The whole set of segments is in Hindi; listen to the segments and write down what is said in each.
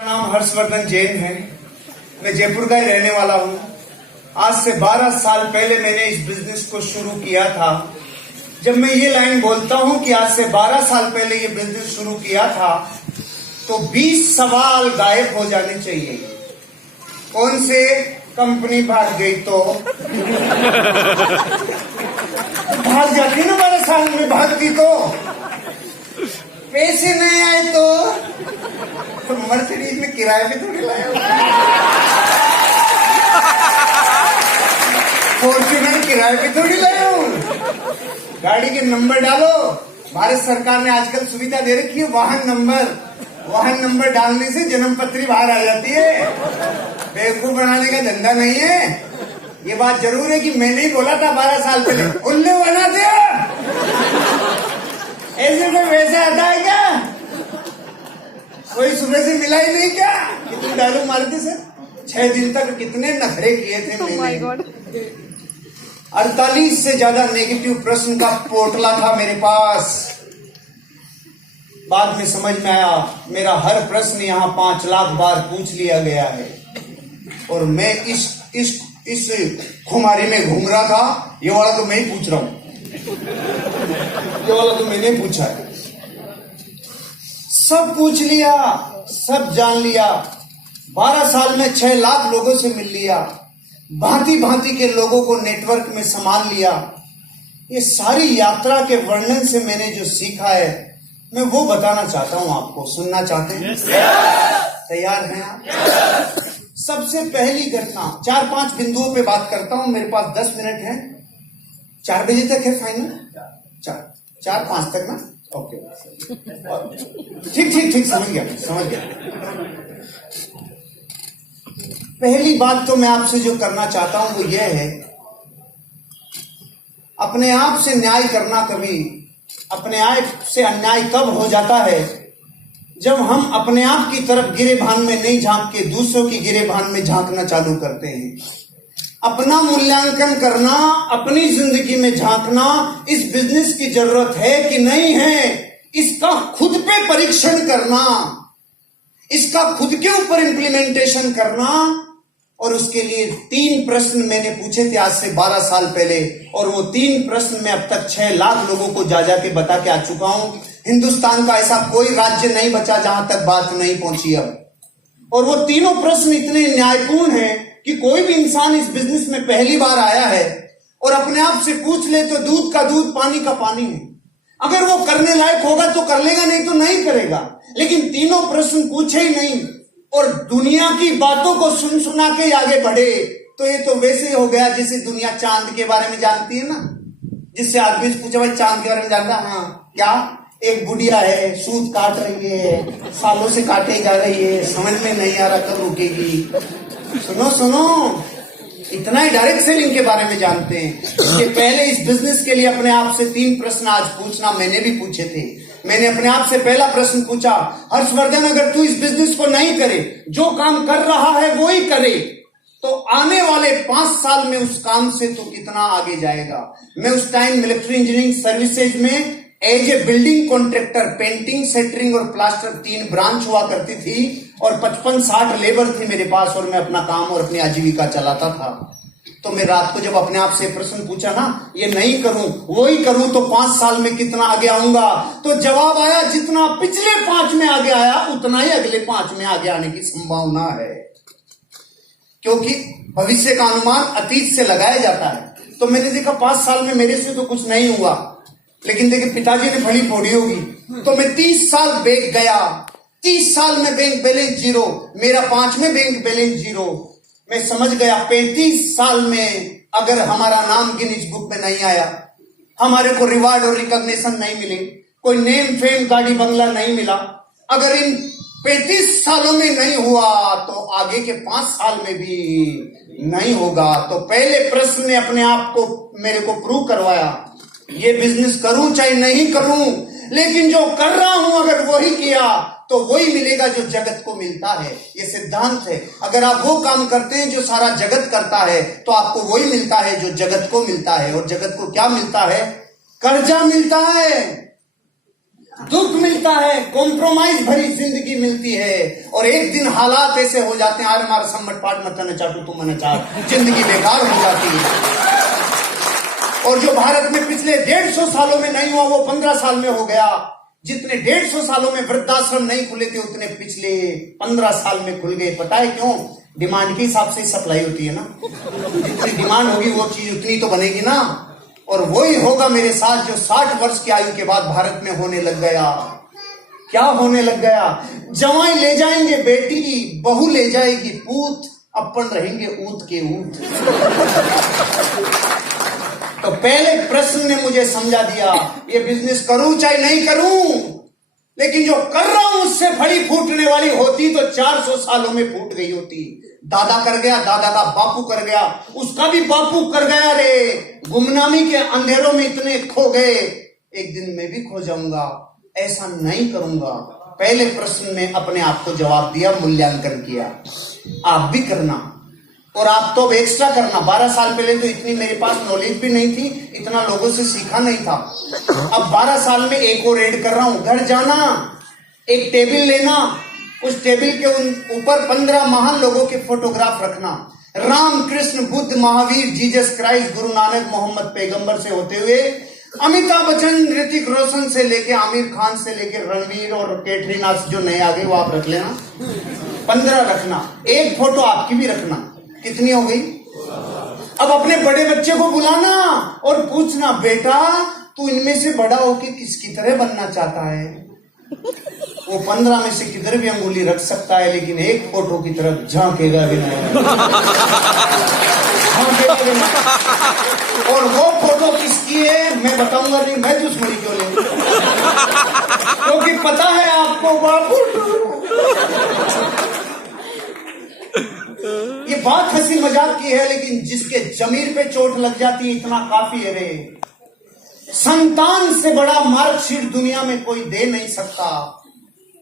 मेरा नाम हर्षवर्धन जैन है। मैं जयपुर का ही रहने वाला हूँ। आज से 12 साल पहले मैंने इस बिजनेस को शुरू किया था। जब मैं ये लाइन बोलता हूँ कि आज से 12 साल पहले ये बिजनेस शुरू किया था, तो 20 सवाल गायब हो जाने चाहिए। कौन से? कंपनी भाग गई तो भाग जाती ना, 12 साल में भागती तो। पैसे नहीं आए तो मर्सिडीज में किराए पे थोड़ी लाया, फॉर्च्यूनर किराए पे थोड़ी लाया हूँ। गाड़ी के नंबर डालो। भारत सरकार ने आजकल सुविधा दे रखी है वाहन नंबर डालने से जन्म पत्री बाहर आ जाती है। बेवकूफ बनाने का धंधा नहीं है। ये बात जरूर है कि मैंने ही बोला था 12 साल पहले, उल्लू बना दिया। ऐसे कोई वैसे आता है क्या? कोई सुबह से मिला ही नहीं क्या कि तुम डायलॉग मारते सर? 6 दिन तक कितने नखरे किए थे मैंने। 48 से ज्यादा नेगेटिव प्रश्न का पोटला था मेरे पास। बाद में समझ में आया मेरा हर प्रश्न यहाँ 5 लाख बार पूछ लिया गया है, और मैं इस खुमारी में घूम रहा था। ये वाला तो मैं ही पूछ रहा हूं, ये वाला तो मैंने पूछा है। सब पूछ लिया, सब जान लिया। 12 साल में 6 लाख लोगों से मिल लिया, भांति भांति के लोगों को नेटवर्क में संभाल लिया। ये सारी यात्रा के वर्णन से मैंने जो सीखा है, मैं वो बताना चाहता हूं आपको। सुनना चाहते हैं? तैयार हैं आप? सबसे पहली घटना 4-5 बिंदुओं पे बात करता हूं। मेरे पास 10 मिनट है। 4 बजे तक है फाइनल? 4-5 तक ना? ओके, ठीक, समझ गया। पहली बात तो मैं आपसे जो करना चाहता हूं वो ये है, अपने आप से न्याय करना कभी, अपने आप से अन्याय कब हो जाता है, जब हम अपने आप की तरफ गिरेबान में नहीं झांक के दूसरों की गिरेबान में झांकना चालू करते हैं। अपना मूल्यांकन करना, अपनी जिंदगी में झांकना, इस बिजनेस की जरूरत है कि नहीं है, इसका खुद पे परीक्षण करना, इसका खुद के ऊपर इंप्लीमेंटेशन करना। और उसके लिए 3 प्रश्न मैंने पूछे थे आज से 12 साल पहले, और वो 3 प्रश्न में अब तक 6 लाख लोगों को जा के बता के आ चुका हूं। हिंदुस्तान का ऐसा कोई राज्य नहीं बचा जहां तक बात नहीं पहुंची अब। और वो तीनों प्रश्न इतने न्यायपूर्ण हैं कि कोई भी इंसान इस बिजनेस में पहली बार आया है और अपने आप से पूछ ले तो दूध का दूध, पानी का पानी है। अगर वो करने लायक होगा तो कर लेगा, नहीं तो नहीं करेगा। लेकिन तीनों प्रश्न पूछे ही नहीं और दुनिया की बातों को सुना के आगे बढ़े, तो ये तो वैसे हो गया जैसे दुनिया चांद के बारे में जानती है ना। जिससे आदमी से पूछा, भाई चांद के बारे में जानता? हाँ, क्या? एक बुढ़िया है, सूत काट रही है, सालों से काटे जा रही है, समझ में नहीं आ रहा कब रुकेगी। सुनो, इतना ही डायरेक्ट सेलिंग के बारे में जानते हैं कि पहले इस बिजनेस के लिए अपने आप से 3 प्रश्न आज पूछना। मैंने भी पूछे थे। मैंने अपने आप से पहला प्रश्न पूछा, हर्षवर्धन अगर तू इस बिजनेस को नहीं करे, जो काम कर रहा है वो ही करे, तो आने वाले 5 साल में उस काम से तू कितना आगे जाएगा? मैं उस टाइम मिलिट्री इंजीनियरिंग सर्विसेज में as a building contractor, painting, centring और प्लास्टर 3 ब्रांच हुआ करती थी, और 55-60 लेबर थी मेरे पास, और मैं अपना काम और अपनी आजीविका चलाता था। तो मैं रात को जब अपने आप से प्रश्न पूछा ना, ये नहीं करूं वो ही करूं तो 5 साल में कितना आगे आऊंगा, तो जवाब आया जितना पिछले 5 में आगे आया उतना ही अगले 5 में आगे आने की संभावना है। क्योंकि भविष्य का अनुमान अतीत से लगाया जाता है। तो मैंने देखा 5 साल में मेरे से तो कुछ नहीं हुआ, लेकिन देखिए पिताजी ने फली फोड़ी होगी। तो मैं 30 साल बैंक गया, 30 साल में बैंक बैलेंस 0, मेरा 5 में बैंक बैलेंस 0। मैं समझ गया 35 साल में अगर हमारा नाम गिनीज बुक में नहीं आया, हमारे को रिवार्ड और रिकॉग्निशन नहीं मिले, कोई नेम फेम गाड़ी बंगला नहीं मिला, अगर इन 35 सालों में नहीं हुआ तो आगे के 5 साल में भी नहीं होगा। तो पहले प्रश्न ने अपने आप को मेरे को प्रूव करवाया, ये बिजनेस करूं चाहे नहीं करूं, लेकिन जो कर रहा हूं अगर वही किया तो वही मिलेगा जो जगत को मिलता है। ये सिद्धांत है। अगर आप वो काम करते हैं जो सारा जगत करता है तो आपको वही मिलता है जो जगत को मिलता है। और जगत को क्या मिलता है? कर्जा मिलता है। दुख मिलता है, कॉम्प्रोमाइज भरी जिंदगी मिलती है, और एक दिन हालात ऐसे हो जाते हैं, आर मार सम्मट पाट मत न चाटू तुम न चाट, जिंदगी बेकार हो जाती है। और जो भारत में पिछले 150 सालों में नहीं हुआ वो 15 साल में हो गया। जितने 150 सालों में वृद्धाश्रम नहीं खुले थे उतने पिछले 15 साल में खुल गए। पता है क्यों? डिमांड के हिसाब से सप्लाई होती है ना, जितनी डिमांड होगी वो चीज उतनी तो बनेगी ना। और वही होगा मेरे साथ जो 60 वर्ष की आयु के बाद भारत में होने लग गया। क्या होने लग गया? जवाई ले जाएंगे बेटी, बहू ले जाएगी पूत, अपन रहेंगे ऊत के ऊत। तो पहले प्रश्न ने मुझे समझा दिया, ये बिजनेस करूं चाहे नहीं करूं, लेकिन जो कर रहा हूं उससे फड़ी फूटने वाली होती तो 400 सालों में फूट गई होती। दादा कर गया, दादा का बापू कर गया, उसका भी बापू कर गया रे। गुमनामी के अंधेरों में इतने खो गए, एक दिन मैं भी खो जाऊंगा, ऐसा नहीं करूंगा। पहले प्रश्न में अपने आप को जवाब दिया, मूल्यांकन किया। आप भी करना, और आप तो अब एक्स्ट्रा करना। 12 साल पहले तो इतनी मेरे पास नॉलेज भी नहीं थी, इतना लोगों से सीखा नहीं था। अब 12 साल में एक और ऐड कर रहा हूं। घर जाना, एक टेबल लेना, उस टेबल के ऊपर 15 महान लोगों के फोटोग्राफ रखना। राम, कृष्ण, बुद्ध, महावीर, जीसस क्राइस्ट, गुरु नानक, मोहम्मद पैगंबर से होते हुए अमिताभ बच्चन, ऋतिक रोशन से लेके आमिर खान से लेके रणवीर और कैटरीना जो नए आ गए वो आप रख लेना। 15 रखना, एक फोटो आपकी भी रखना। कितनी हो गई? अब अपने बड़े बच्चे को बुलाना और पूछना, बेटा तू इनमें से बड़ा होके किसकी तरह बनना चाहता है? वो 15 में से किधर भी अंगुली रख सकता है, लेकिन एक फोटो की तरफ झांकेगा भी नहीं। और वो फोटो किसकी है मैं बताऊंगा नहीं, मैं दुश्मनी क्यों ले, क्योंकि पता है आपको बापू। ये बात हंसी मजाक की है, लेकिन जिसके जमीर पे चोट लग जाती है इतना काफी है रे। संतान से बड़ा मार्कशीट दुनिया में कोई दे नहीं सकता।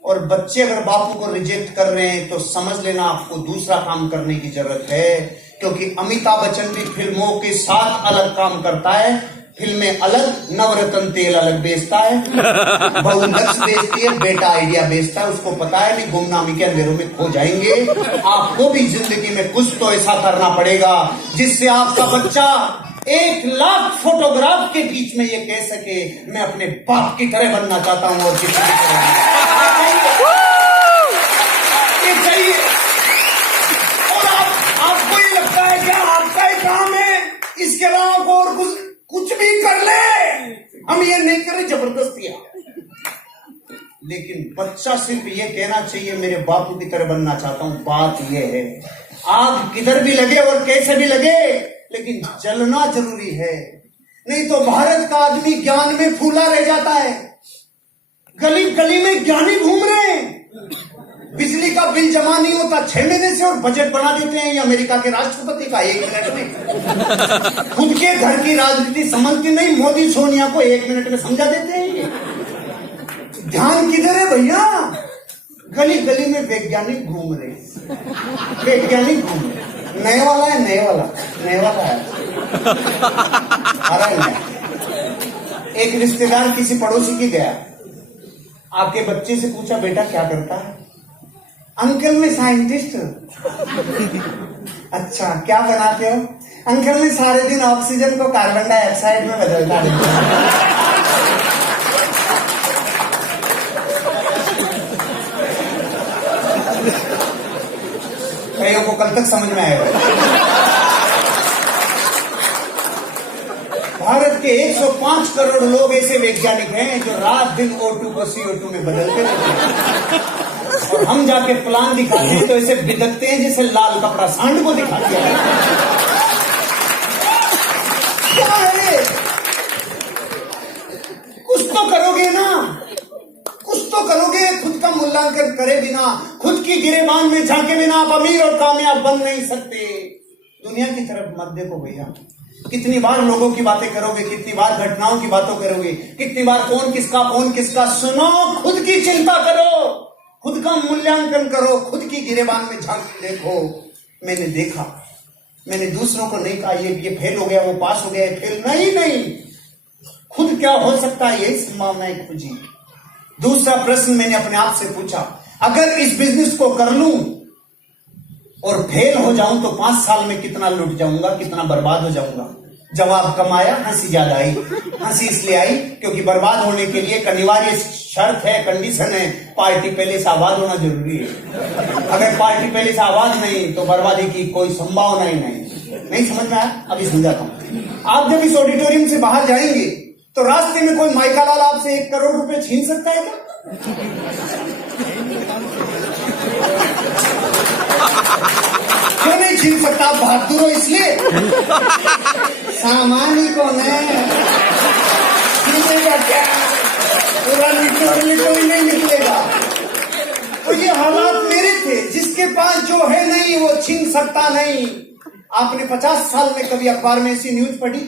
और बच्चे अगर बापू को रिजेक्ट कर रहे हैं तो समझ लेना आपको दूसरा काम करने की जरूरत है, क्योंकि अमिताभ बच्चन भी फिल्मों के साथ अलग काम करता है। फिल्में अलग, नवरत्न तेल अलग बेचता है, बहू नक्श बेचती है, बेटा आइडिया बेचता है। उसको पता है कि गुमनामी के अंधेरों में खो जाएंगे। आपको भी जिंदगी में कुछ तो ऐसा करना पड़ेगा जिससे आपका बच्चा 1 लाख फोटोग्राफ के बीच में ये कह सके, मैं अपने बाप की तरह बनना चाहता हूं। और किसी की तरह ये चाहिए। और आपको ये लगता है क्या आपका ही काम है, इसके अलावा और कुछ भी कर ले, हम ये नहीं करें जबरदस्तियां। लेकिन बच्चा सिर्फ ये कहना चाहिए, मेरे बापू की तरह बनना चाहता हूं। बात ये है, आग किधर भी लगे और कैसे भी लगे, लेकिन जलना जरूरी है। नहीं तो भारत का आदमी ज्ञान में फूला रह जाता है। गली गली में ज्ञानी घूम रहे हैं, बिजली का बिल जमा नहीं होता 6 महीने से, और बजट बना देते हैं ये अमेरिका के राष्ट्रपति का 1 मिनट में। खुद के घर की राजनीति समझती नहीं, मोदी सोनिया को 1 मिनट में समझा देते हैं। ध्यान किधर है भैया? गली गली में वैज्ञानिक घूम रहे, वैज्ञानिक घूम रहे। नए वाला है, नए वाला है, आ रहा है नया। एक रिश्तेदार किसी पड़ोसी के गया, आपके बच्चे से पूछा, बेटा क्या करता है? अंकल मैं साइंटिस्ट हूं। अच्छा क्या बनाते हो? अंकल मैं सारे दिन ऑक्सीजन को कार्बन डाइऑक्साइड में बदलता रहता हूं। कईयों को कल तक समझ में आएगा। भारत के 105 करोड़ लोग ऐसे वैज्ञानिक हैं जो रात दिन O2 को CO2 में बदलते रहते हैं। और हम जाके प्लान दिखाते हैं तो ऐसे बिदकते हैं जैसे लाल कपड़ा सांड को दिखा दिया। क्या है? कुछ तो करोगे ना, कुछ तो करोगे। खुद का मूल्यांकन करे बिना, खुद की गिरेबान में झांके बिना आप अमीर और कामयाब बन नहीं सकते। दुनिया की तरफ मत देखो भैया। कितनी बार लोगों की बातें करोगे, कितनी बार घटनाओं की बातों करोगे, कितनी बार कौन किसका। सुनो, खुद की चिंता करो, खुद का मूल्यांकन करो, खुद की गिरेबान में झांक देखो। मैंने देखा, मैंने दूसरों को नहीं कहा ये फेल हो गया, वो पास हो गया, ये फेल नहीं। खुद क्या हो सकता है यही संभावनाएं खोजी। दूसरा प्रश्न मैंने अपने आप से पूछा, अगर इस बिजनेस को कर लूं और फेल हो जाऊं तो 5 साल में कितना लुट जाऊंगा, कितना बर्बाद हो जाऊंगा। जवाब कम आया, हंसी ज्यादा आई। हंसी इसलिए आई क्योंकि बर्बाद होने के लिए एक अनिवार्य शर्त है, कंडीशन है, पार्टी पहले से आबाद होना जरूरी है। अगर पार्टी पहले से आबाद नहीं तो बर्बादी की कोई संभावना ही नहीं समझ में आया? अभी समझाता हूं। आप जब इस ऑडिटोरियम से बाहर जाएंगे तो रास्ते में कोई माइका लाल आपसे 1 करोड़ रुपए छीन सकता है क्या? क्यों नहीं छीन सकता? आप बहादुर हो इसलिए। सामान ही कौन है, छीनेगा क्या? पूरा कोई नहीं निकलेगा। तो ये हालात मेरे थे, जिसके पास जो है नहीं वो छीन सकता नहीं। आपने 50 साल में कभी अखबार में ऐसी न्यूज पढ़ी?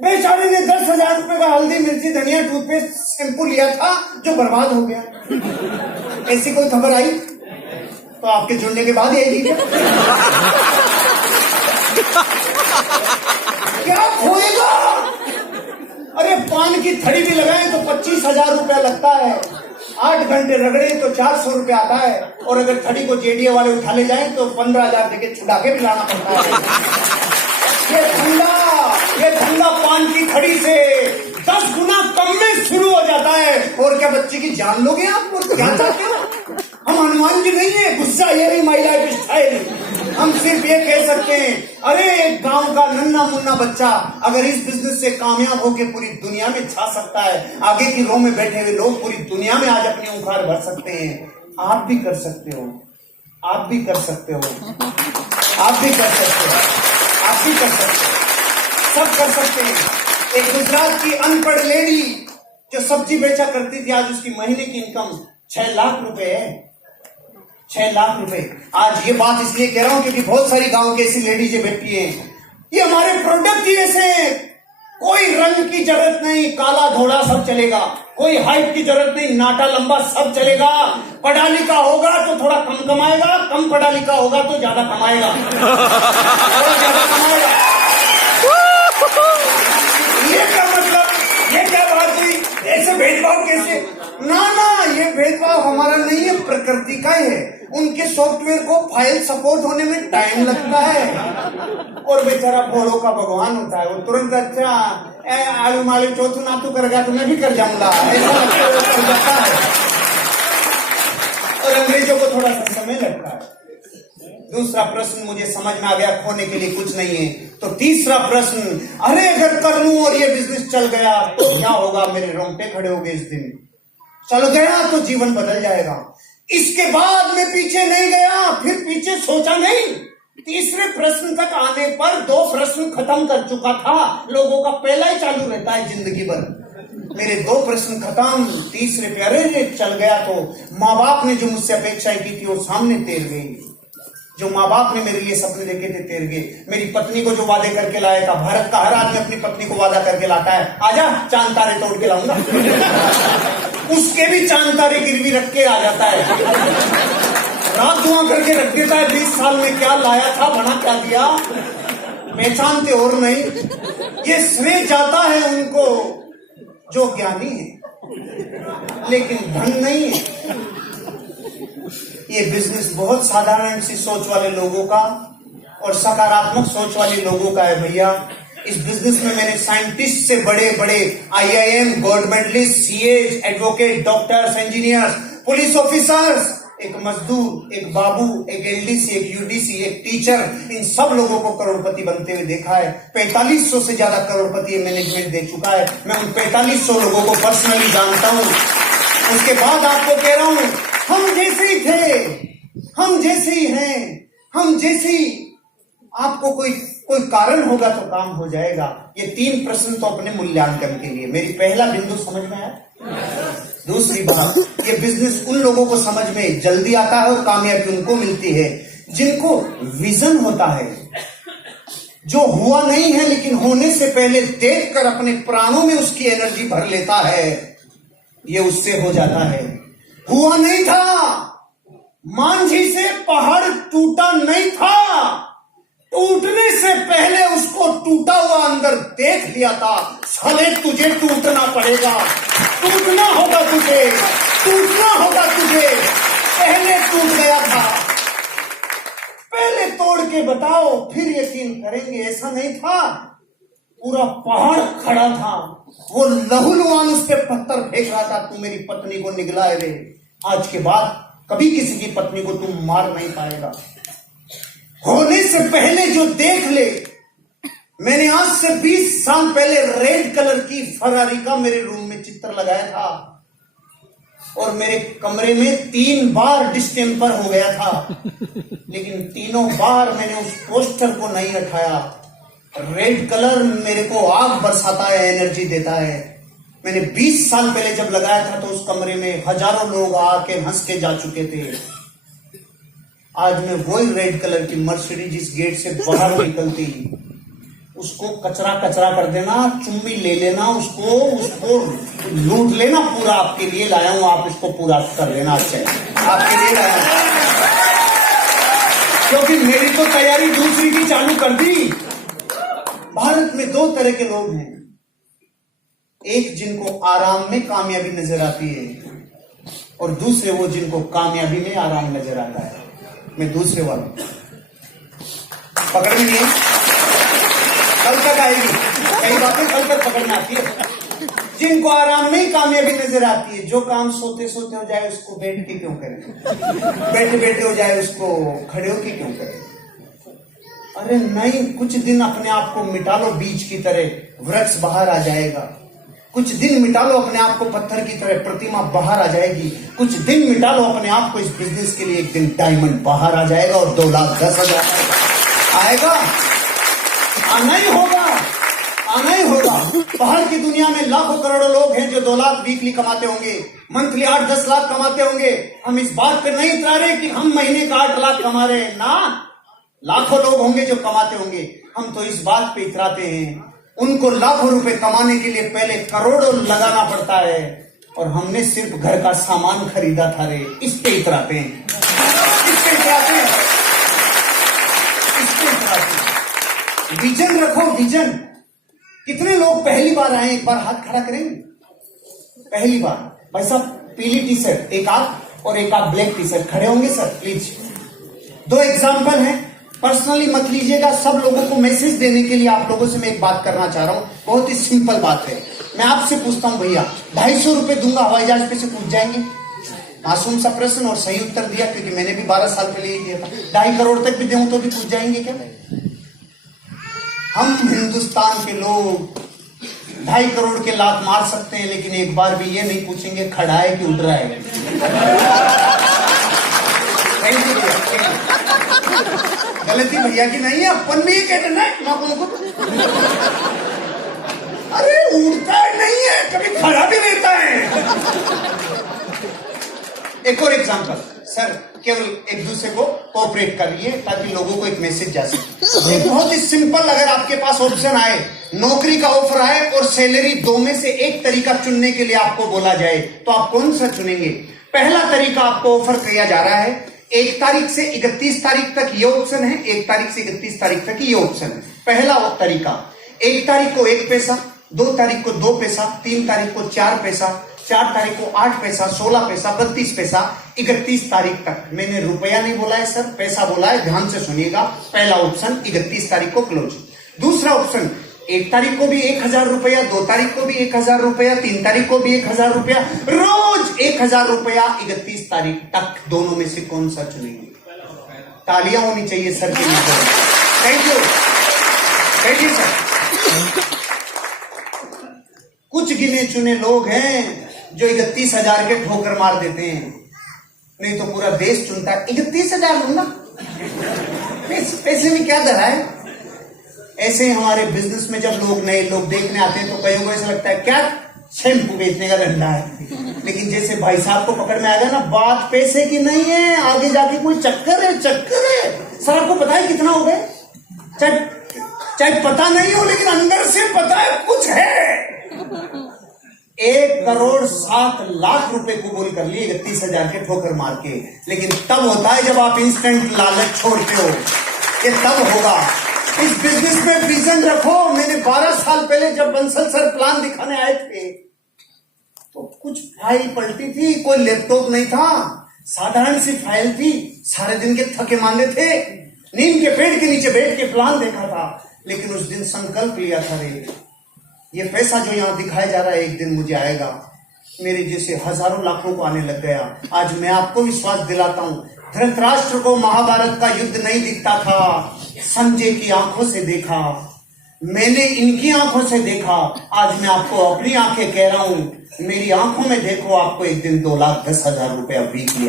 बेचारे ने 10,000 रुपए का हल्दी मिर्ची धनिया टूथपेस्ट शैम्पू लिया था जो बर्बाद हो गया। ऐसी कोई खबर आई? तो आपके जुड़ने के बाद आएगी क्या खोएगा? अरे पान की थड़ी भी लगाएं तो 25,000 रुपया लगता है। 8 घंटे रगड़े तो 400 रुपया आता है, और अगर थड़ी को जेडीए वाले उठा ले जाएं तो 15,000 देके छुड़ा के भी लाना पड़ता है। ये धंधा पान की थड़ी से 10 गुना कम में शुरू हो जाता है। और क्या बच्चे की जान लोगे आप? और क्या चाहते हो? हम हनुमान जी नहीं है, गुस्सा ये नहीं माई लाइफ स्टाइल। हम सिर्फ ये कह सकते हैं, अरे एक गांव का नन्ना मुन्ना बच्चा अगर इस बिजनेस से कामयाब होकर पूरी दुनिया में छा सकता है, आगे की रो में बैठे हुए लोग पूरी दुनिया में आज अपनी उखाड़ भर सकते हैं। आप भी कर सकते हो, आप भी कर सकते हो, आप भी कर सकते हो, आप भी कर सकते हो, सब कर सकते हैं। एक गुजरात की अनपढ़ लेडी जो सब्जी बेचा करती थी, आज उसकी महीने की इनकम 6 लाख रुपए है। 6 लाख रुपए। आज ये बात इसलिए कह रहा हूं क्योंकि बहुत सारी गांव की ऐसी लेडीज बैठी हैं। ये हमारे प्रोडक्ट ही ऐसे हैं, कोई रंग की जरूरत नहीं, काला धोड़ा सब चलेगा। कोई हाइट की जरूरत नहीं, नाटा लंबा सब चलेगा। पढ़ा लिखा होगा तो थोड़ा कम कमाएगा, कम पढ़ा लिखा होगा तो ज्यादा कमाएगा, और ज्यादा कमाएगा। ये क्या मतलब? ये क्या बात हुई? ऐसे भेदभाव कैसे? ना ये भेदभाव हमारा नहीं है, प्रकृति का है। उनके सॉफ्टवेयर को फाइल सपोर्ट होने में टाइम लगता है, और बेचारा भोलों का भगवान होता है। वो तुरंत अच्छा आलू मालू चौथू नातू करेगा तो मैं भी कर जाऊंगा, ऐसा लगता है। और अंग्रेजों को थोड़ा सा समय लगता है। दूसरा प्रश्न मुझे समझ में आ गया, खोने के लिए कुछ नहीं है। तो तीसरा प्रश्न, अरे अगर कर लूं और ये बिजनेस चल गया तो क्या होगा? मेरे रोंगटे खड़े हो गए इस दिन। चल गया तो जीवन बदल जाएगा। इसके बाद मैं पीछे नहीं गया, फिर पीछे सोचा नहीं। तीसरे प्रश्न तक आने पर 2 प्रश्न खत्म कर चुका था। लोगों का पहला ही चालू रहता है जिंदगी भर। मेरे 2 प्रश्न खत्म, तीसरे पे अरे चल गया तो माँ बाप ने जो मुझसे अपेक्षाएं की थी वो सामने तैर गई। जो माँ बाप ने मेरे लिए सपने देखे थे तैर गए। मेरी पत्नी को जो वादे करके लाया था, भारत का हर आदमी अपनी पत्नी को वादा करके लाता है, आजा चांद तारे तोड़ के लाऊंगा। उसके भी चांद तारे गिरवी रख के आ जाता है, रात दुआ करके रख देता है। 20 साल में क्या लाया था, बना क्या दिया, पहचानते और नहीं। ये श्रेय जाता है उनको जो ज्ञानी है, लेकिन धन नहीं है। ये बिजनेस बहुत साधारण सी सोच वाले लोगों का और सकारात्मक सोच वाले लोगों का है भैया। इस बिजनेस में मैंने साइंटिस्ट से बड़े बड़े IIM, gold medallist, CAs, advocate, doctors, engineers, police officers, एक मजदूर, एक बाबू, एक LDC, एक UDC, एक टीचर, इन सब लोगों को करोड़पति बनते हुए देखा है। 4500 से ज्यादा करोड़पति मैनेजमेंट दे चुका है। मैं उन 4500 लोगों को पर्सनली जानता हूं। उसके बाद आपको कह रहा हूं, हम जैसे ही थे, हम जैसे ही हैं, हम जैसे ही। आपको कोई कारण होगा तो काम हो जाएगा। ये 3 प्रश्न तो अपने मूल्यांकन के लिए। मेरी पहला बिंदु समझ में आया। दूसरी बात, ये बिजनेस उन लोगों को समझ में जल्दी आता है और कामयाबी उनको मिलती है जिनको विजन होता है, जो हुआ नहीं है लेकिन होने से पहले देखकर अपने प्राणों में उसकी एनर्जी भर लेता है। ये उससे हो जाता है। हुआ नहीं था, मांझी से पहाड़ टूटा नहीं था, टूटने से पहले उसको टूटा हुआ अंदर देख लिया था। साले तुझे टूटना पड़ेगा, टूटना होगा तुझे। टूटना होगा तुझे, पहले टूट गया था। पहले तोड़ के बताओ, फिर यकीन करेंगे। ऐसा नहीं था, पूरा पहाड़ खड़ा था, वो लहूलुहान उस पे पत्थर फेंक रहा था, तू मेरी पत्नी को निगलाए रे। आज के बाद कभी किसी की पत्नी को तू मार नहीं पाएगा। होने से पहले जो देख ले। मैंने आज से 20 साल पहले रेड कलर की फरारी का मेरे रूम में चित्र लगाया था और मेरे कमरे में 3 बार डिस्टेम्पर हो गया था, लेकिन तीनों बार मैंने उस पोस्टर को नहीं हटाया। रेड कलर मेरे को आग बरसाता है, एनर्जी देता है। मैंने 20 साल पहले जब लगाया था तो उस कमरे में हजारों लोग आके हंस के जा चुके थे। आज मैं वही रेड कलर की मर्सिडीज जिस गेट से बाहर निकलती, उसको कचरा कचरा कर देना, चुम्मी ले लेना, उसको लूट लेना पूरा। आपके लिए लाया हूं, आप इसको पूरा कर लेना। अच्छा, आपके लिए लाया हूं, क्योंकि मेरी तो तैयारी दूसरी की चालू कर दी। भारत में 2 तरह के लोग हैं, एक जिनको आराम में कामयाबी नजर आती है और दूसरे वो जिनको कामयाबी में आराम नजर आता है। मैं दूसरे वाला पकड़ में नहीं है, कल तक आएगी, कई बातें कल तक पकड़ में आती है। जिनको आराम में ही कामयाबी नजर आती है, जो काम सोते सोते हो जाए उसको बैठ के क्यों करें, बैठे बैठे हो जाए उसको खड़े होके क्यों करें। अरे नहीं, कुछ दिन अपने आप को मिटा लो, बीज की तरह वृक्ष बाहर आ जाएगा। कुछ दिन मिटा लो अपने आप को, पत्थर की तरह प्रतिमा बाहर आ जाएगी। कुछ दिन मिटा लो अपने आप को, इस बिजनेस के लिए एक दिन डायमंड बाहर आ जाएगा और 2,10,000 आएगा। आना ही होगा, आना ही होगा। बाहर की दुनिया में लाखों करोड़ों लोग हैं जो 2 लाख वीकली कमाते होंगे, मंथली 8-10 लाख कमाते होंगे। हम इस बात पर नहीं इतरा रहे कि हम महीने का 8 लाख कमा रहे हैं ना। लाखों लोग होंगे जो कमाते होंगे, हम तो इस बात पे इतराते हैं। उनको लाखों रुपए कमाने के लिए पहले करोड़ों लगाना पड़ता है और हमने सिर्फ घर का सामान खरीदा था रे। इस पे इतराते हैं, इस पे इतराते हैं, इस पे इतराते हैं। विजन रखो, विजन। कितने लोग पहली बार आए, एक बार हाथ खड़ा करेंगे। पहली बार भाई साहब, पीली टी शर्ट एक आप और एक आप ब्लैक टी शर्ट, खड़े होंगे सर प्लीज। 2 एग्जाम्पल हैं, पर्सनली मत लीजिएगा। सब लोगों को मैसेज देने के लिए आप लोगों से मैं एक बात करना चाह रहा हूं, बहुत ही सिंपल बात है। मैं आपसे पूछता हूं भैया, 250 रुपए दूंगा, हवाई जहाज पे से कूद जाएंगे? मासूम सा प्रश्न और सही उत्तर दिया, क्योंकि मैंने भी 12 साल पहले ही दिया था। 2.5 करोड़ तक भी दूं तो भी कूद जाएंगे क्या? हम हिंदुस्तान के लोग 2.5 करोड़ के लात मार सकते हैं, लेकिन एक बार भी ये नहीं पूछेंगे खड़ा है कि उड़ रहा है। गलती भैया की नहीं है, अपन भी ये कहते ना। अरे उड़ता नहीं है, कभी खड़ा भी रहता है। एक और एग्जांपल सर, केवल एक दूसरे को कोऑपरेट करिए ताकि लोगों को एक मैसेज जा सके। एक बहुत ही सिंपल, अगर आपके पास ऑप्शन आए, नौकरी का ऑफर आए और सैलरी, 2 में से एक तरीका चुनने के लिए आपको बोला जाए, तो आप कौन सा चुनेंगे? पहला तरीका आपको ऑफर किया जा रहा है, 1 तारीख से 31 तारीख तक ये ऑप्शन है, 1 तारीख से 31 तारीख तक ये ऑप्शन है। पहला तरीका, 1 तारीख को 1 पैसा, 2 तारीख को 2 पैसा, 3 तारीख को 4 पैसा, 4 तारीख को 8 पैसा, 16 पैसा, 32 पैसा, 31 तारीख तक। मैंने रुपया नहीं बोला है सर, पैसा बोला है, ध्यान से सुनिएगा। पहला ऑप्शन 31 तारीख को क्लोज। दूसरा ऑप्शन, 1 तारीख को भी 1,000 रुपया, 2 तारीख को भी 1,000 रुपया, 3 तारीख को भी 1,000 रुपया, रोज 1,000 रुपया 31 तारीख तक। दोनों में से कौन सा चुनेंगे? तालियां होनी चाहिए सर के लिए। Thank you, thank you sir. कुछ गिने चुने लोग हैं जो 31,000 के ठोकर मार देते हैं, नहीं तो पूरा देश चुनता है 31,000 लूंगा, पैसे में क्या धरा है। ऐसे हमारे बिजनेस में जब लोग, नए लोग देखने आते हैं तो कईयों को ऐसा लगता है क्या शैम्पू बेचने का धंधा है, लेकिन जैसे भाई साहब को पकड़ में आएगा ना, बात पैसे की नहीं है, आगे जाके कोई चक्कर है, चक्कर है। सर आपको पता है कितना हो गए? चाहे पता नहीं हो, लेकिन अंदर से पता है कुछ है। 1,07,00,000 रुपए को बोल कर लिए 31,000 के ठोकर मार के। लेकिन तब होता है जब आप इंस्टेंट लालच छोड़ते हो, ये तब होगा। इस बिजनेस में विजन रखो। मैंने 12 साल पहले जब बंसल सर प्लान दिखाने आए थे तो कुछ फाइल पलटी थी, कोई लैपटॉप नहीं था, साधारण सी फाइल थी। सारे दिन के थके मांदे थे, नीम के पेड़ के नीचे बैठ के प्लान देखा था, लेकिन उस दिन संकल्प लिया था, रे ये पैसा जो यहाँ दिखाया जा रहा है एक दिन मुझे आएगा। मेरे जैसे हजारों लाखों को आने लग गया। आज मैं आपको विश्वास दिलाता हूँ, धृतराष्ट्र को महाभारत का युद्ध नहीं दिखता था, संजय की आंखों से देखा, मैंने इनकी आंखों से देखा। आज मैं आपको अपनी आंखें कह रहा हूं, मेरी आंखों में देखो, आपको एक दिन 2,10,000 रुपया वीकली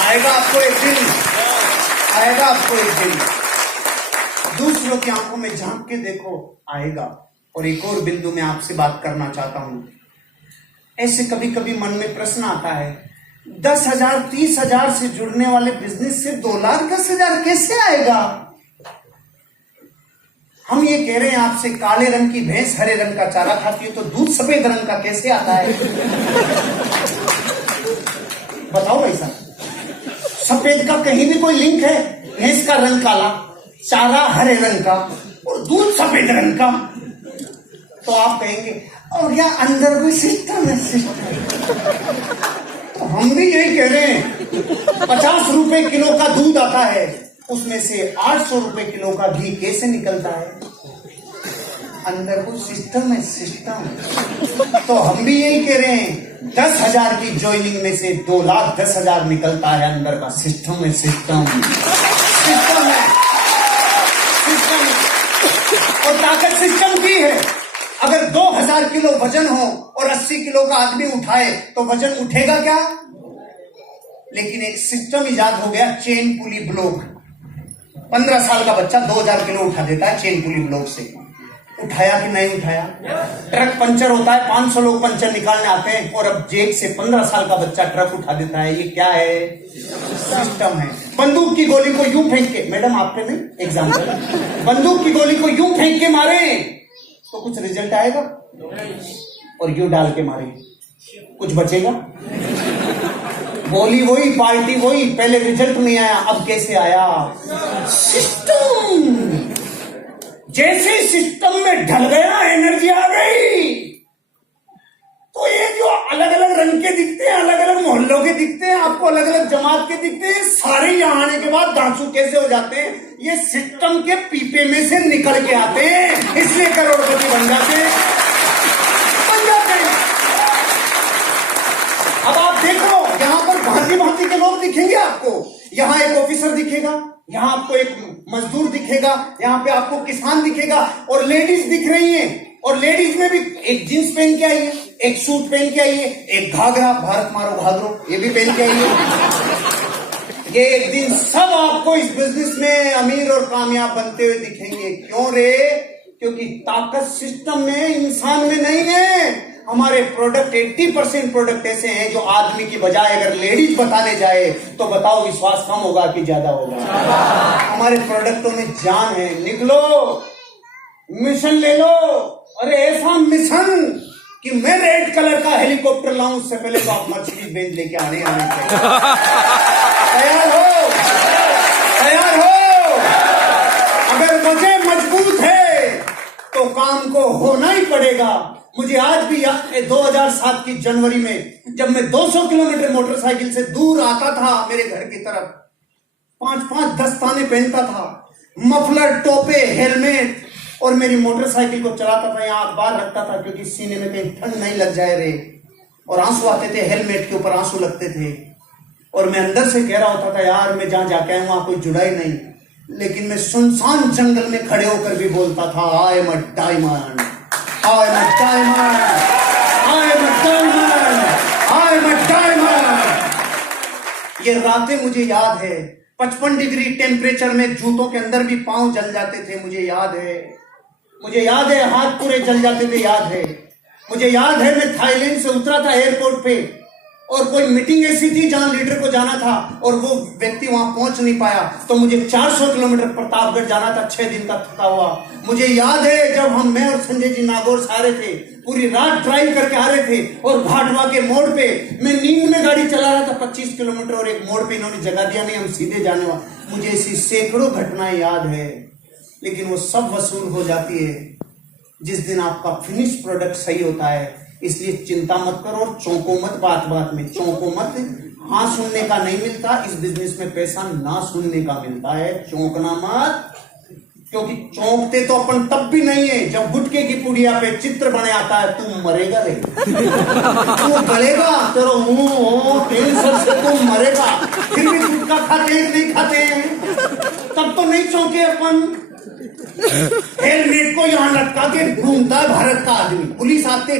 आएगा, आपको एक दिन आएगा, आपको एक दिन। दूसरों की आंखों में झांक के देखो, आएगा। और एक और बिंदु में आपसे बात करना चाहता हूं। ऐसे कभी कभी मन में प्रश्न आता है, 10,000 30,000 से जुड़ने वाले बिजनेस से 2,10,000 कैसे आएगा? हम ये कह रहे हैं आपसे, काले रंग की भैंस हरे रंग का चारा खाती है, तो दूध सफेद रंग का कैसे आता है? बताओ भाई साहब, सफेद का कहीं भी कोई लिंक है? भैंस का रंग काला, चारा हरे रंग का और दूध सफेद रंग का। तो आप कहेंगे और क्या अंदर कोई सिस्टम है? सिस्टम। तो हम भी यही कह रहे हैं, 50 रुपए किलो का दूध आता है, उसमें से 800 रुपए किलो का घी कैसे निकलता है? अंदर कोई सिस्टम है, सिस्टम। तो हम भी यही कह रहे हैं, 10,000 की ज्वाइनिंग में से 2,10,000 निकलता है, अंदर का सिस्टम है, सिस्टम, सिस्टम है, सिस्टम। और ताकत सिस्टम की है। अगर 2,000 किलो वजन हो और 80 किलो का आदमी उठाए तो वजन उठेगा क्या? लेकिन एक सिस्टम इजाद हो गया, चेन पुली ब्लॉक। 15 साल का बच्चा 2,000 किलो उठा देता है चेन पुली ब्लॉक से। उठाया कि नहीं उठाया? ट्रक पंचर होता है, 500 लोग पंचर निकालने आते हैं, और अब जेब से 15 साल का बच्चा ट्रक उठा देता है। ये क्या है? सिस्टम है। बंदूक की गोली को यूं फेंक के, मैडम आपने नहीं एग्जाम्पल, बंदूक की गोली को यूं फेंक के मारे तो कुछ रिजल्ट आएगा? और यूं डाल के मारे कुछ बचेगा? गोली वही, पार्टी वही, पहले रिजल्ट नहीं आया, अब कैसे आया? सिस्टम। जैसे सिस्टम में ढल गया, एनर्जी आ गई। तो ये जो अलग अलग रंग के दिखते हैं, अलग अलग मोहल्लों के दिखते हैं, आपको अलग अलग जमात के दिखते हैं, सारे यहाँ आने के बाद दांसू कैसे हो जाते हैं? ये सिस्टम के पीपे में से निकल के आते हैं, इसलिए करोड़पति बन जाते हैं। अब आप देखो, यहाँ पर भांति भांति के लोग दिखेंगे आपको। यहाँ एक ऑफिसर दिखेगा, यहाँ आपको एक मजदूर दिखेगा, यहाँ पे आपको किसान दिखेगा, और लेडीज दिख रही हैं। और लेडीज में भी एक जींस पहन के आई है, एक सूट पहन के आई है, एक घाघरा, भारत मारो घाघरो, ये भी पहन के आई है। ये एक दिन सब आपको इस बिजनेस में अमीर और कामयाब बनते हुए दिखेंगे। क्यों रे? क्योंकि ताकत सिस्टम में, इंसान में नहीं है। हमारे प्रोडक्ट 80% प्रोडक्ट ऐसे हैं जो आदमी की बजाय अगर लेडीज बताने जाए तो बताओ विश्वास कम होगा कि ज्यादा होगा? हमारे प्रोडक्टों में जान है। निकलो, मिशन ले लो। अरे ऐसा मिशन कि मैं रेड कलर का हेलीकॉप्टर लाऊं, उससे पहले तो आप मर्सिडीज बेंज लेके आने तैयार हो, तैयार हो। अगर वजह मजबूत है तो काम को होना ही पड़ेगा। मुझे आज भी याद है 2007 की जनवरी में, जब मैं 200 किलोमीटर मोटरसाइकिल से दूर आता था मेरे घर की तरफ, 5-5 दस्ताने पहनता था, मफलर, टोपे, हेलमेट, और मेरी मोटरसाइकिल को चलाता था, यहाँ अखबार रखता था क्योंकि सीने में कहीं ठंड नहीं लग जाए रे। और आंसू आते थे, हेलमेट के ऊपर आंसू लगते थे, और मैं अंदर से कह रहा होता था, यार मैं जहां जाके आया वहां कोई जुड़ा ही नहीं। लेकिन मैं सुनसान जंगल में खड़े होकर भी बोलता था, I am a diamond, I am a diamond, I am a diamond, I am a diamond. ये रातें मुझे याद है, 55 डिग्री टेम्परेचर में जूतों के अंदर भी पांव जल जाते थे, मुझे याद है। मुझे याद है हाथ पूरे जल जाते थे, याद है। मुझे याद है मैं थाईलैंड से उतरा था एयरपोर्ट पे, और कोई मीटिंग ऐसी थी जहां लीडर को जाना था और वो व्यक्ति वहां पहुंच नहीं पाया, तो मुझे 400 किलोमीटर प्रतापगढ़ जाना था, 6 दिन का थका हुआ। मुझे याद है जब मैं और संजय जी नागौर से आ रहे थे, पूरी रात ड्राइव करके आ रहे थे, और भाटवा के मोड़ पे मैं नींद में गाड़ी चला रहा था 25 किलोमीटर, और एक मोड़ पे इन्होंने जगह दिया नहीं, हम सीधे जाने वाले। मुझे ऐसी सैकड़ों घटनाएं याद है, लेकिन वो सब वसूल हो जाती है जिस दिन आपका फिनिश प्रोडक्ट सही होता है। इसलिए चिंता मत करो और चौंको मत, बात बात में चौंको मत। हाँ सुनने का नहीं मिलता इस बिजनेस में पैसा, ना सुनने का मिलता है, चौंकना मत। क्योंकि चौंकते तो अपन तब भी नहीं है जब गुटके की पुड़िया पे चित्र बने आता है, तू मरेगा रे, तू गलेगा, तेरा कैंसर से तू मरेगा, फिर भी गुटखा खाते हैं नहीं खाते हैं, तब तो नहीं चौंके अपन। हेलमेट को यहाँ लटका के घूमता है भारत का आदमी, पुलिस आते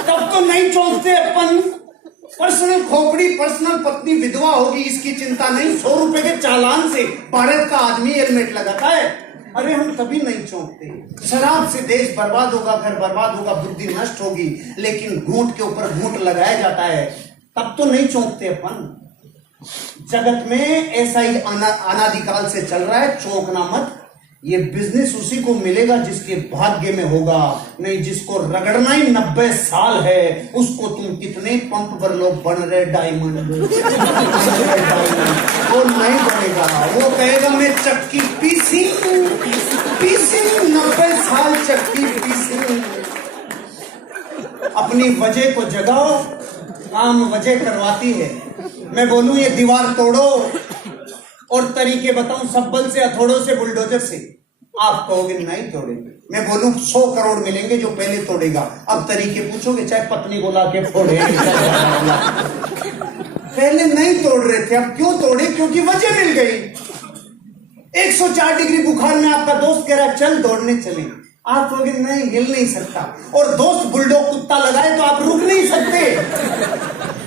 तब तो नहीं चौंकते अपन। पर्सनल खोपड़ी, पर्सनल पत्नी विधवा होगी इसकी चिंता नहीं, 100 रुपए के चालान से भारत का आदमी हेलमेट लगाता है, अरे हम तभी नहीं चौंकते। शराब से देश बर्बाद होगा, घर बर्बाद होगा, बुद्धि नष्ट होगी, लेकिन घूंट के ऊपर घूंट लगाया जाता है, तब तो नहीं चौंकते अपन। जगत में ऐसा ही अनादिकाल से चल रहा है, चौंकना मत। ये बिजनेस उसी को मिलेगा जिसके भाग्य में होगा, नहीं जिसको रगड़ना ही 90 साल है, उसको तुम कितने पंप पर लोग बन रहे डायमंड, वो नहीं बनेगा। वो कहेगा मैं चक्की पीसी 90 साल चक्की पीसी। अपनी वजह को जगाओ, काम वजह करवाती है। मैं बोलूं ये दीवार तोड़ो और तरीके बताऊं, सब बल से, हथौड़ों से, बुलडोजर से, आप कहोगे नहीं तोड़ेंगे। मैं बोलूं 100 करोड़ मिलेंगे जो पहले तोड़ेगा। अब तरीके पूछोगे, चाहे पत्नी को ला के फोड़े, पहले नहीं तोड़ रहे थे, अब क्यों तोड़े? क्योंकि वजह मिल गई। 104 डिग्री बुखार में आपका दोस्त कह रहा है चल दौड़ने चले, आप कहोगे नहीं, हिल नहीं सकता, और दोस्त बुलडॉग कुत्ता लगाए तो आप रुक नहीं सकते।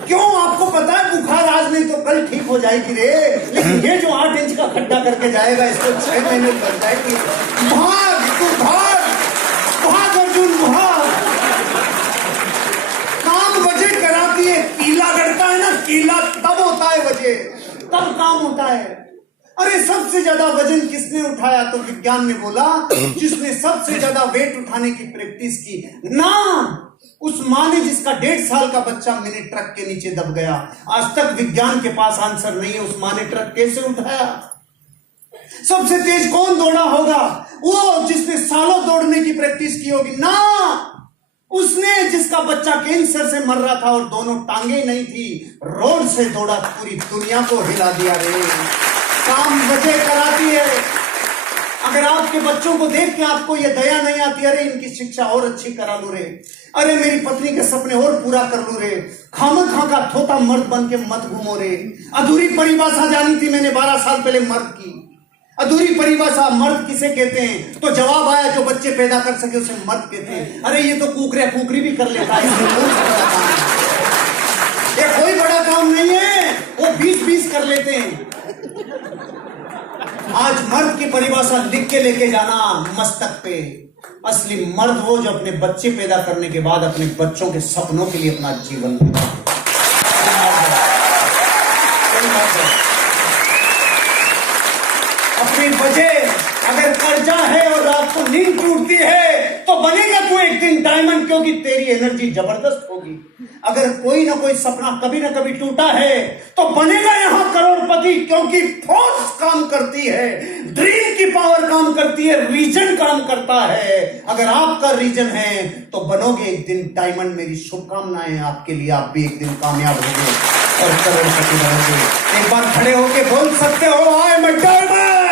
क्यों? आपको पता है बुखार आज नहीं तो कल ठीक हो जाएगी रे, लेकिन ये जो 8 इंच का खड्डा करके जाएगा इसको 6 महीने लग जाएगी। भाग तू भाग, भाग अर्जुन भाग। काम वजह कराती है, कीला गढ़ता है ना, कीला तब होता है वजह, तब काम होता है। अरे सबसे ज्यादा वजन किसने उठाया? तो विज्ञान ने बोला जिसने सबसे ज्यादा वेट उठाने की प्रैक्टिस की ना, उस माँ ने जिसका 1.5 साल का बच्चा मिनी ट्रक के नीचे दब गया। आज तक विज्ञान के पास आंसर नहीं है उस माँ ने ट्रक कैसे उठाया। सबसे तेज कौन दौड़ा होगा? वो जिसने सालों दौड़ने की प्रैक्टिस की होगी ना, उसने जिसका बच्चा कैंसर से मर रहा था और दोनों टांगे नहीं थी, रोड से दौड़ा, पूरी दुनिया को हिला दिया रे। काम वजह कराती है। अगर आपके बच्चों को देख के आपको ये दया नहीं आती, अरे इनकी शिक्षा और अच्छी करा लू रे, अरे मेरी पत्नी के सपने और पूरा कर लू रे, खामखा का थोता मर्द बन के मत घूमो रे। अधूरी परिभाषा जानी थी मैंने 12 साल पहले मर्द की। अधूरी परिभाषा मर्द किसे कहते हैं? तो जवाब आया जो बच्चे पैदा कर सके उसे मर्द कहते हैं। अरे ये तो कुकरी भी कर लेता है, ये कोई बड़ा काम नहीं है, वो 20-20 कर लेते हैं। आज मर्द की परिभाषा लिख के लेके जाना मस्तक पे। असली मर्द वो जो अपने बच्चे पैदा करने के बाद अपने बच्चों के सपनों के लिए अपना जीवन देता है। अपनी वजह अगर कर्जा है और रात को नींद टूटती है तो बनेगा तू एक दिन डायमंड, क्योंकि तेरी एनर्जी जबरदस्त होगी। अगर कोई ना कोई सपना कभी ना कभी टूटा है तो बनेगा यहां करोड़पति, क्योंकि फोर्स काम करती है, ड्रीम की पावर काम करती है, रीजन काम करता है। अगर आपका रीजन है तो बनोगे एक दिन डायमंड। मेरी शुभकामनाएं आपके लिए, आप भी एक दिन कामयाब होंगे और करोड़पति बनोगे। एक बार खड़े होके बोल सकते हो आई एम अ डायमंड।